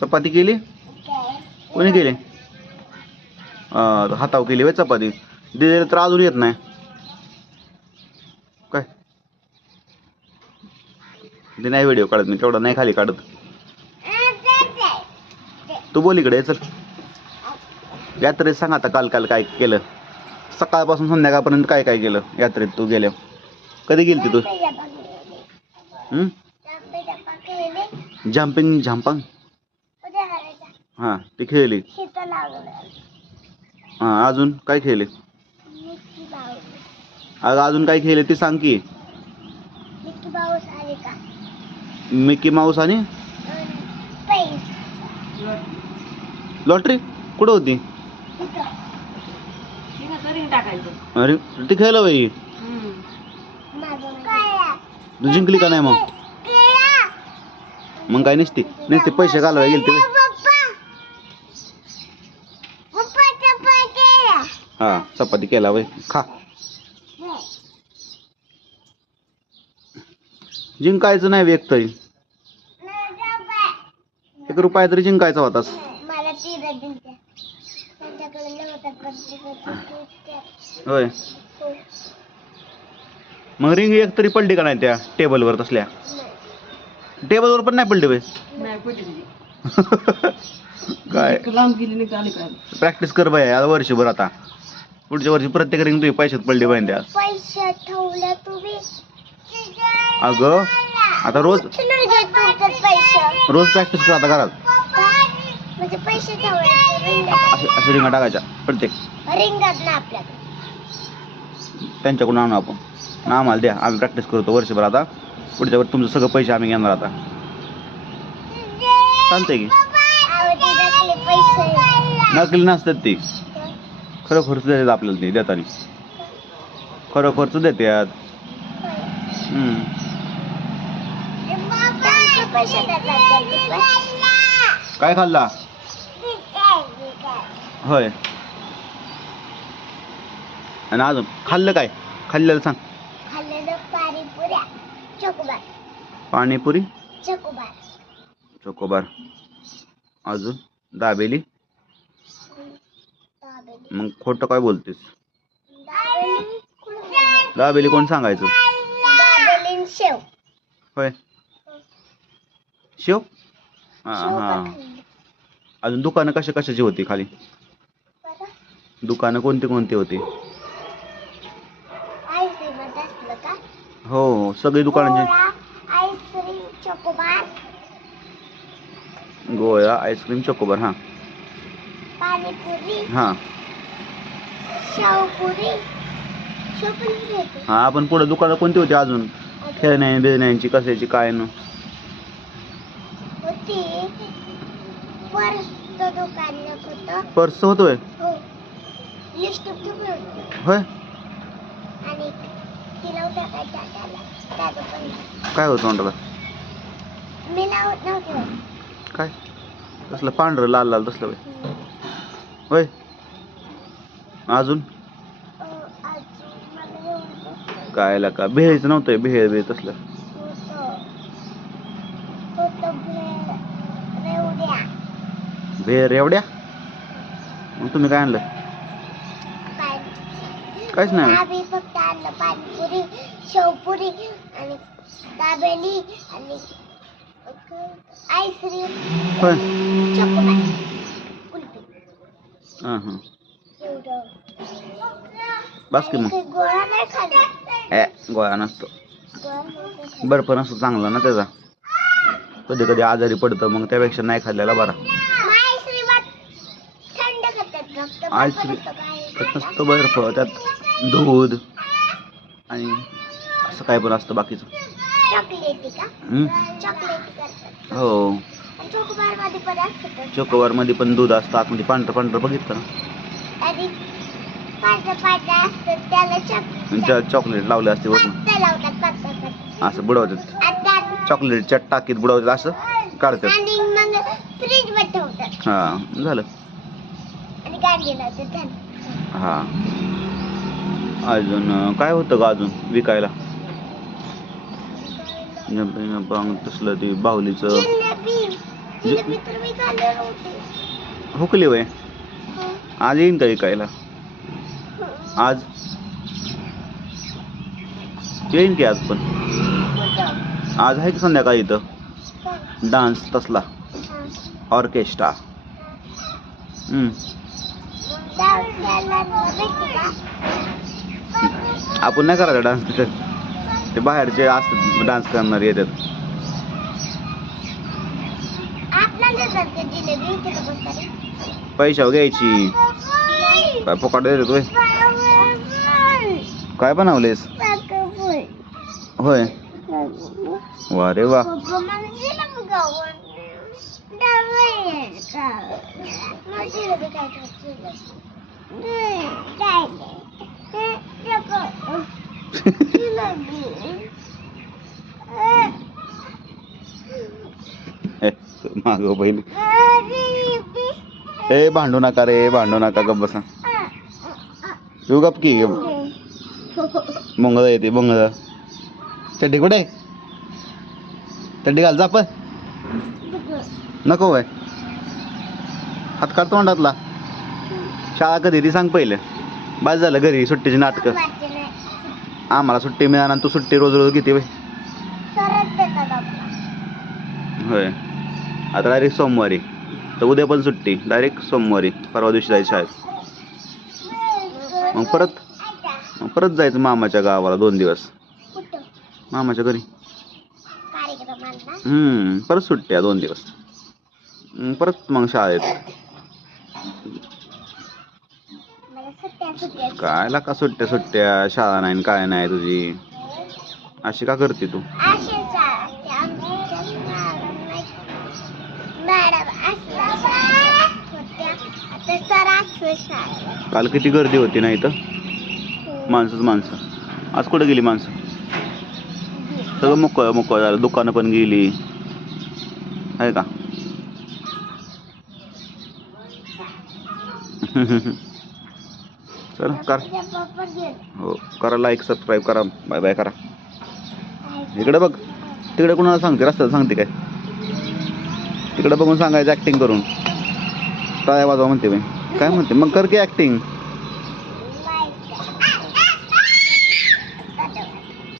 चपाती केली? कोणी केली? हातावर केली वे चपाती. दिलेलं तर अजून येत नाही काय? ते नाही व्हिडिओ काढत मी, तेवढा नाही खाली काढत. तू बोल इकडे चल. यात्रेत सांग आता काल काल काय केलं, सकाळपासून संध्याकाळपर्यंत काय काय केलं यात्रेत तू गेल्या. कधी गेली तू? जम्पिंग झांपंग हा ती खेळली. हा अजून काय खेळले? अगं अजून काय खेळले ते सांग की. मिकी माऊस आणि लॉटरी कुठं होती? अरे ती खेळलं बाई. तू जिंकली का नाही? मग काय नसते नसते पैसे घालवाय गेले ते. हा चपाती केला वय खा. जिंकायचं नाही व्यक्त, 1 रुपया तरी जिंकायचा होतास. होय मग रिंग एक तरी पडली का नाही त्या टेबलवर? तसल्या टेबलवर पण नाही पडली बाई. काय प्रॅक्टिस कर बाई आता वर्षभर. आता पुढच्या वर्षी प्रत्येक रिंग तुझी पैशात पडली पाहिजे. अगं आता रोज प्रॅक्टिस कर आता घरात. अशा रिंगा टाकायच्या प्रत्येक. त्यांच्याकडून आणू आपण ना, आम्हाला द्या, आम्ही प्रॅक्टिस करतो वर्षभर. आता पुढच्या वर्षी तुमचं सगळं पैसे आम्ही घेणार. आता चालतंय की. नकली नसतात ती, खरं खर्च देतात आपल्याला. ते देताना खरं खर्च देतात. काय खाल्ला? होय आणि अजून खाल्लं काय? खाल्लेलं सांग. पाणीपुरी चोकोबार अजून दाबेली. मग खोटं काय बोलतेस? दाबेली कोण सांगायचं? होय शेव. हा हा अजून दुकानं कशा कशाची होती खाली? दुकानं कोणती कोणती होती? हो सगळी दुकानांची. गोळा आईस्क्रीम चोकोबार हा हा हा. आपण पुढे दुकानं कोणती होती अजून? खेळण्या बिळण्यांची कशाची काय न? पर्स होतोय होय. काय होतं तोंडाला? काय तसलं पांढरं लाल लाल तसलं होय. अजून काय का भेळचं नव्हतं? भेळ भेळ तसलं भेळ रेवड्या. मग तुम्ही काय आणलं? काहीच नाही. फक्त आणलं पाणीपुरी, शेवपुरी आणि दाबेली आणि आईस्क्रीम. होय चॉकलेट कुल्फी. हां हां बस की मग. गोळा नाही खाल्ला. गोळा नसतो, बर्फ नसतो चांगला ना त्याचा. कधी कधी आजारी पडतं, मग त्यापेक्षा नाही खाल्लेला बरा. आईस्क्रीम त्यात नसतं बर्फ, त्यात दूध आणि असं काय पण असतं बाकीचं. हो चोकोबार मध्ये पण दूध असतं आतमध्ये पांढरं पांढरं बघितलं ना. चॉकलेट लावले असते वरून, असं बुडवतात. चॉकलेटच्या टाकीत बुडवतात, असं काढतात. हा झालं. हा अजून काय होतं का अजून विकायला? तसलं ते बाहुलीचं आलं नव्हतं. हुकली वय आज येईन का विकायला आज येईन की आज पण आज आहे की संध्याकाळी इथं डान्स तसला ऑर्केस्ट्रा आपण नाही करायचा डान्स तिथं ते बाहेरचे असतात डान्स करणारे येतात पैशावर घ्यायची काय फुकाट देतात होय काय बनवलेस होय वा रे वा माग बहीण ए भांडू नका रे भांडू नका गप बसा तू गप की मुंगळा येते मुंगळा चड्डी कुठे चड्डी घाल जा पण नको वय हात काढ तोंडातला शाळा कधी ती सांग पहिलं बस झालं घरी सुट्टीची नाटकं आम्हाला सुट्टी मिळाला तू सुट्टी रोज रोज किती वय होय आता डायरेक्ट सोमवारी तर उद्या पण सुट्टी डायरेक्ट सोमवारी परवा दिवशी जायचं शाळेत मग परत जायचं मामाच्या गावाला 2 दिवस मामाच्या घरी परत सुट्ट्या 2 दिवस परत मग शाळेत काय का सुट्ट्या शाळा नाही काय नाही तुझी अशी का करते तू काल किती गर्दी होती ना इथं माणसं आज कुठे गेली माणसं सगळं मोकळं झालं दुकानं पण गेली आहे का चल कर हो करा लाईक सबस्क्राईब करा बाय बाय करा इकडे बघ तिकडे कुणाला सांगते रस्त्याला सांगते काय तिकडे बघून सांगायचं ऍक्टिंग करून टाळ्या वाजवा म्हणते बाई काय म्हणते मग कर की ऍक्टिंग